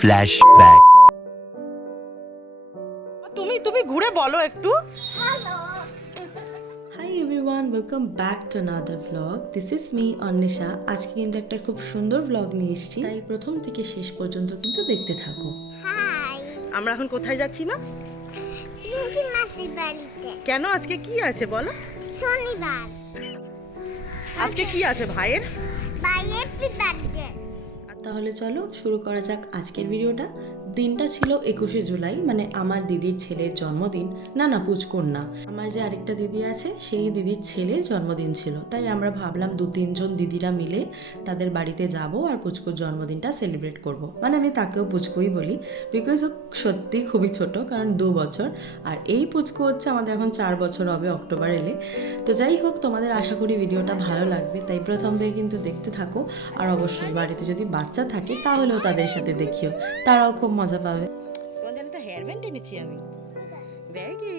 Flashback. তুমি ঘুরে বলো একটু। Hi everyone, welcome back to another blog. This is me Anwesha. আজকে কিন্তু একটা খুব সুন্দর ব্লগ নিয়ে এসেছি, তাই প্রথম থেকে শেষ পর্যন্ত কিন্তু দেখতে থাকো। হাই, আমরা এখন কোথায় যাচ্ছি মা? পিঙ্কি মাসির বাড়িতে। কেন, আজকে কি আছে বলো? শনিবার, আজকে কি আছে ভাইয়ের? বাইরে বার্থডে। তাহলে চলো শুরু করা যাক আজকের ভিডিওটা। দিনটা ছিল 21শে জুলাই, মানে আমার দিদির ছেলের জন্মদিন। না পুচকুর না, আমার যে আরেকটা দিদি আছে সেই দিদির ছেলের জন্মদিন ছিল। তাই আমরা ভাবলাম 2-3 জন দিদিরা মিলে তাদের বাড়িতে যাব আর পুচকুর জন্মদিনটা সেলিব্রেট করব। মানে আমি তাকেও পুচকুই বলি, বিকজ ও সত্যি খুবই ছোট, কারণ 2 বছর। আর এই পুচকু হচ্ছে আমাদের এখন 4 বছর হবে অক্টোবর এলে। তো যাই হোক, তোমাদের আশা করি ভিডিওটা ভালো লাগবে, তাই প্রথম থেকে কিন্তু দেখতে থাকো। আর অবশ্যই বাড়িতে যদি বাচ্চা থাকে তাহলেও তাদের সাথে দেখিও, তারাও খুব মজা পাবে। তোমার জন্য একটা হেয়ার ব্যান্ড এনেছি আমি। ব্যাগে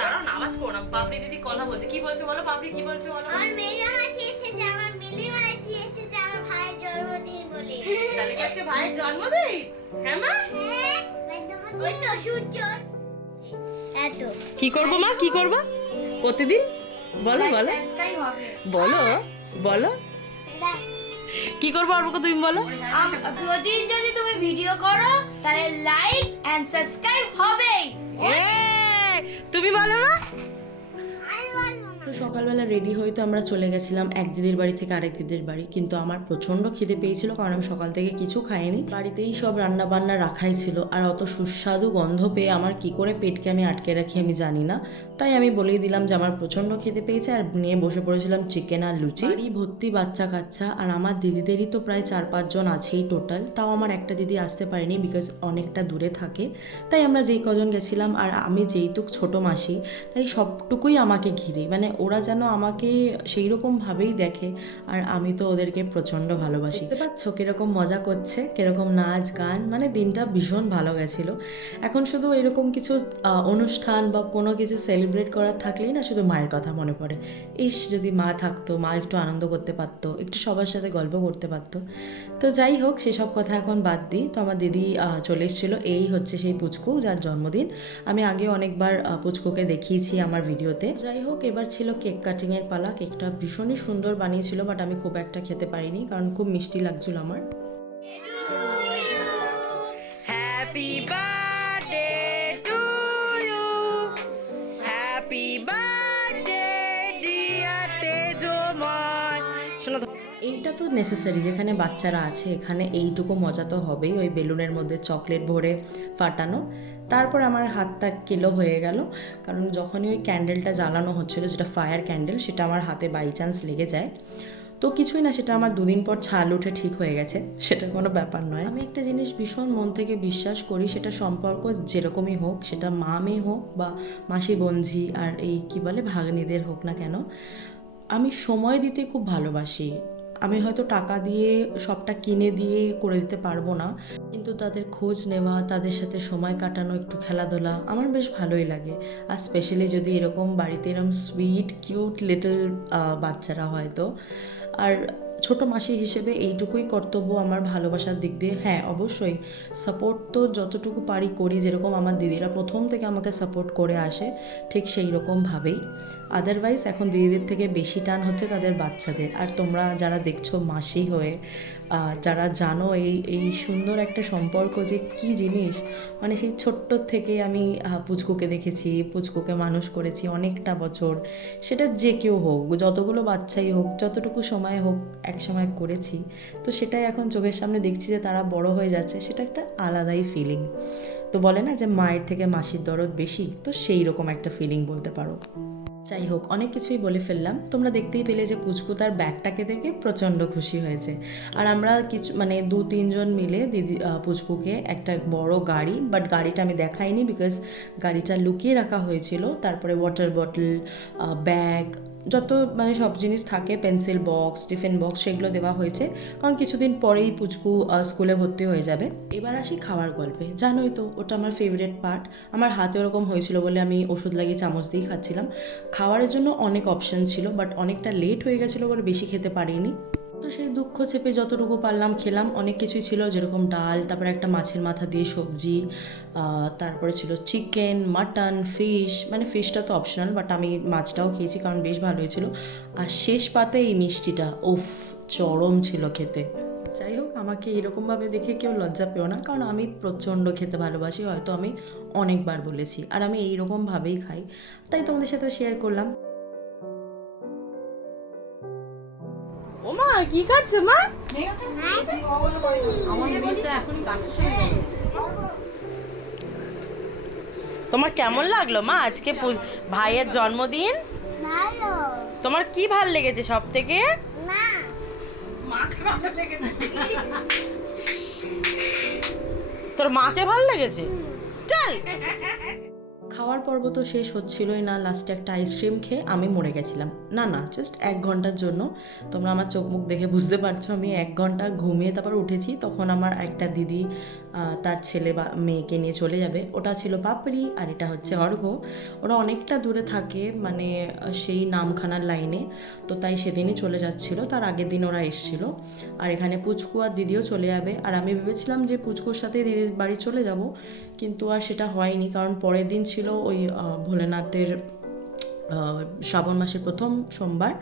দাঁড়াও না, আওয়াজ করো না। পাপড়ি দিদি কথা বলছে, কি বলছো বলো? পাপড়ি কি বলছো বলো? তাহলে কি আজকে ভাইয়ের জন্মদিন? হ্যাঁ মা, কি করবো মা, কি করবো প্রতিদিন? বলো বলো বলো বলো, কি করবো আর তুমি বলো। প্রতিদিন যদি তুমি ভিডিও করো তাহলে লাইক এন্ড সাবস্ক্রাইব হবেই। তুমি বলো মা। তো সকালবেলা রেডি হয়ে তো আমরা চলে গেছিলাম এক দিদির বাড়ি থেকে আরেক দিদির বাড়ি। কিন্তু আমার প্রচণ্ড খিদে পেয়েছিল, কারণ আমি সকাল থেকে কিছু খাইনি। বাড়িতেই সব রান্না বান্না রাখাই ছিল, আর অত সুস্বাদু গন্ধ পেয়ে আমার কি করে পেটকে আমি আটকে রাখি আমি জানি না। তাই আমি বলেই দিলাম যে আমার প্রচণ্ড খিদে পেয়েছে, আর নিয়ে বসে পড়েছিলাম চিকেন আর লুচি। বাড়ি ভর্তি বাচ্চা কাচ্চা, আর আমার দিদিদেরই তো প্রায় 4-5 জন আছেই টোটাল। তাও আমার একটা দিদি আসতে পারেনি, বিকজ অনেকটা দূরে থাকে। তাই আমরা যেই কজন গেছিলাম, আর আমি যেইটুক ছোট মাসি, তাই সবটুকুই আমাকে ঘিরে, মানে ওরা যেন আমাকে সেই রকমভাবেই দেখে। আর আমি তো ওদেরকে প্রচণ্ড ভালোবাসি। বুঝতে পারছো কিরকম মজা করছে, কিরকম নাচ গান, মানে দিনটা ভীষণ ভালো গেছিলো। এখন শুধু এরকম কিছু অনুষ্ঠান বা কোনো কিছু সেলিব্রেট করার থাকলেই না শুধু মায়ের কথা মনে পড়ে। যদি মা থাকতো, মা একটু আনন্দ করতে পারতো, একটু সবার সাথে গল্প করতে পারতো। তো যাই হোক, সেসব কথা এখন বাদ দিই। তো আমার দিদি চলে এসেছিলো, এই হচ্ছে সেই পুচকু যার জন্মদিন। আমি আগে অনেকবার পুচকুকে দেখিয়েছি আমার ভিডিওতে। যাই হোক, এবার ছিল কেক কাটিংয়ের পালা। কেকটা ভীষণই সুন্দর বানিয়েছিল, বাট আমি খুব একটা খেতে পারিনি, কারণ খুব মিষ্টি লাগছিল আমার। Happy birthday to you, happy birthday dear Tejomoy. শোনো, এইটা তো নেসেসারি, যেখানে বাচ্চারা আছে এখানে এইটুকু মজা তো হবেই, ওই বেলুনের মধ্যে চকলেট ভরে ফাটানো। তারপর আমার হাতটা কিলো হয়ে গেল, কারণ যখনই ওই ক্যান্ডেলটা জ্বালানো হচ্ছিলো, যেটা ফায়ার ক্যান্ডেল, সেটা আমার হাতে বাই চান্স লেগে যায়। তো কিছুই না, সেটা আমার 2 দিন পর ছাল উঠে ঠিক হয়ে গেছে, সেটা কোনো ব্যাপার নয়। আমি একটা জিনিস ভীষণ মন থেকে বিশ্বাস করি, সেটা সম্পর্ক যেরকমই হোক, সেটা মা মেয়ে হোক বা মাসি বোনঝি আর এই কী বলে ভাগ্নিদের হোক না কেন, আমি সময় দিতে খুব ভালোবাসি। আমি হয়তো টাকা দিয়ে সবটা কিনে দিয়ে করে দিতে পারবো না, কিন্তু তাদের খোঁজ নেওয়া, তাদের সাথে সময় কাটানো, একটু খেলাধুলা আমার বেশ ভালোই লাগে। আর স্পেশালি যদি এরকম বাড়িতে এরকম সুইট কিউট লিটল বাচ্চারা হয় তো। আর ছোট মাসি হিসেবে এইটুকুই কর্তব্য আমার ভালোবাসার দিক দিয়ে। হ্যাঁ অবশ্যই সাপোর্ট তো যতটুকু পারি করি, যেরকম আমার দিদিরা প্রথম থেকে আমাকে সাপোর্ট করে আসে ঠিক সেই রকমভাবেই। আদারওয়াইজ এখন দিদিদের থেকে বেশি টান হচ্ছে তাদের বাচ্চাদের। আর তোমরা যারা দেখছো মাসি হয়ে, যারা জানো এই সুন্দর একটা সম্পর্ক যে কী জিনিস, মানে সেই ছোট্ট থেকে আমি পুচকুকে দেখেছি, পুচকুকে মানুষ করেছি অনেকটা বছর। সেটা যে কেউ হোক, যতগুলো বাচ্চাই হোক, যতটুকু সময় হোক, এক সময় করেছি। তো সেটাই এখন চোখের সামনে দেখছি যে তারা বড় হয়ে যাচ্ছে, সেটা একটা আলাদাই ফিলিং। তো বলে না যে মায়ের থেকে মাসির দরদ বেশি, তো সেই রকম একটা ফিলিং বলতে পারো। যাই হোক, অনেক কিছুই বলে ফেললাম। তোমরা দেখতেই পেলে যে পুচকু তার ব্যাগটাকে দেখে প্রচণ্ড খুশি হয়েছে। আর আমরা কিছু 2-3 জন মিলে দিদি পুচকুকে একটা বড় গাড়ি, বাট গাড়িটা আমি দেখাইনি বিকজ গাড়িটা লুকিয়ে রাখা হয়েছিল। তারপরে ওয়াটার বটল, ব্যাগ, যত মানে সব জিনিস থাকে, পেন্সিল বক্স, টিফিন বক্স, সেগুলো দেওয়া হয়েছে, কারণ কিছুদিন পরেই পুচকু স্কুলে ভর্তি হয়ে যাবে। এবার আসি খাওয়ার গল্পে। জানোই তো ওটা আমার ফেভারিট পার্ট। আমার হাতে ওরকম হয়েছিল বলে আমি ওষুধ লাগিয়ে চামচ দিয়েই খাচ্ছিলাম। খাওয়ারের জন্য অনেক অপশান ছিল, বাট অনেকটা লেট হয়ে গেছিলো বলে বেশি খেতে পারিনি। তো সেই দুঃখ চেপে যতটুকু পারলাম খেলাম। অনেক কিছুই ছিল, যেরকম ডাল, তারপরে একটা মাছের মাথা দিয়ে সবজি, তারপরে ছিল চিকেন, মাটন, ফিশ, মানে ফিশটা তো অপশনাল, বাট আমি মাছটাও খেয়েছি কারণ বেশ ভালো হয়েছিল। আর শেষ পাতে এই মিষ্টিটা, উফ, চরম ছিল খেতে। যাই হোক, আমাকে এরকমভাবে দেখে কেউ লজ্জা পেও না, কারণ আমি প্রচণ্ড খেতে ভালোবাসি, হয়তো আমি অনেকবার বলেছি, আর আমি এইরকমভাবেই খাই, তাই তোমাদের সাথে শেয়ার করলাম। ও মা, কি খাচ্ছে মা? তোমার কেমন লাগলো মা আজকে ভাইয়ের জন্মদিন? ভালো তোমার কি ভাল লেগেছে সব থেকে? না তোর মাকে ভাল লেগেছে? চল। খাওয়ার পর্ব তো শেষ হচ্ছিলই না, লাস্টে একটা আইসক্রিম খেয়ে আমি মরে গেছিলাম। না না, জাস্ট 1 ঘন্টার জন্য। তোমরা আমার চোখ মুখ দেখে বুঝতে পারছো আমি 1 ঘন্টা ঘুমিয়ে তারপর উঠেছি। তখন আমার একটা দিদি তার ছেলে বা মেয়েকে নিয়ে চলে যাবে। ওটা ছিল পাপড়ি আর এটা হচ্ছে অর্ঘ্য। ওরা অনেকটা দূরে থাকে, মানে সেই নামখানার লাইনে, তো তাই সেদিনই চলে যাচ্ছিলো। তার আগের দিন ওরা এসেছিল। আর এখানে পুচকু আর দিদিও চলে যাবে। আর আমি ভেবেছিলাম যে পুচকুর সাথে দিদির বাড়ি চলে যাব, কিন্তু আর সেটা হয়নি, কারণ পরের দিন ছিল ওই ভোলেনাথের শ্রাবণ মাসের প্রথম সোমবার।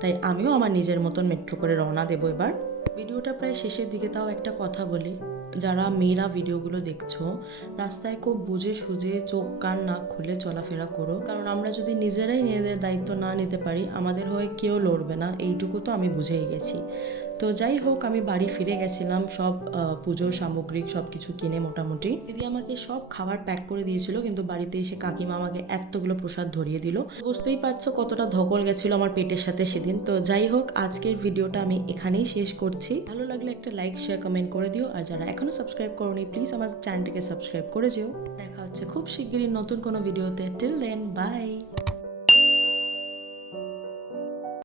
তাই আমিও আমার নিজের মতন মেট্রো করে রওনা দেবো এবার। ভিডিওটা প্রায় শেষের দিকে, তাও একটা কথা বলি, যারা মেয়েরা ভিডিওগুলো দেখছো, রাস্তায় খুব বুঝে সুঝে চোখ কান নাক খুলে চলাফেরা করো, কারণ আমরা যদি নিজেরাই নিজেদের দায়িত্ব না নিতে পারি, আমাদের হয়ে কেউ লড়বে না, এইটুকু তো আমি বুঝেই গেছি। তো যাই হোক, আমি বাড়ি ফিরে গেছিলাম সব পুজোর সামগ্রিক সব কিছু কিনে মোটামুটি। দিদি আমাকে সব খাবার প্যাক করে দিয়েছিল, কিন্তু বাড়িতে এসে কাকিমা আমাকে এতগুলো প্রসাদ ধরিয়ে দিল। বুঝতেই পারছো কতটা ধকল গেছিল আমার পেটের সাথে সেদিন। তো যাই হোক, আজকের ভিডিওটা আমি এখানেই শেষ করছি। ভালো লাগলে একটা লাইক, শেয়ার, কমেন্ট করে দিও। আর যারা এখনো সাবস্ক্রাইব করোনি, প্লিজ আমার চ্যানেলটাকে সাবস্ক্রাইব করে যেও। দেখা হচ্ছে খুব শিগগিরই নতুন কোনো ভিডিওতে। Till then, by.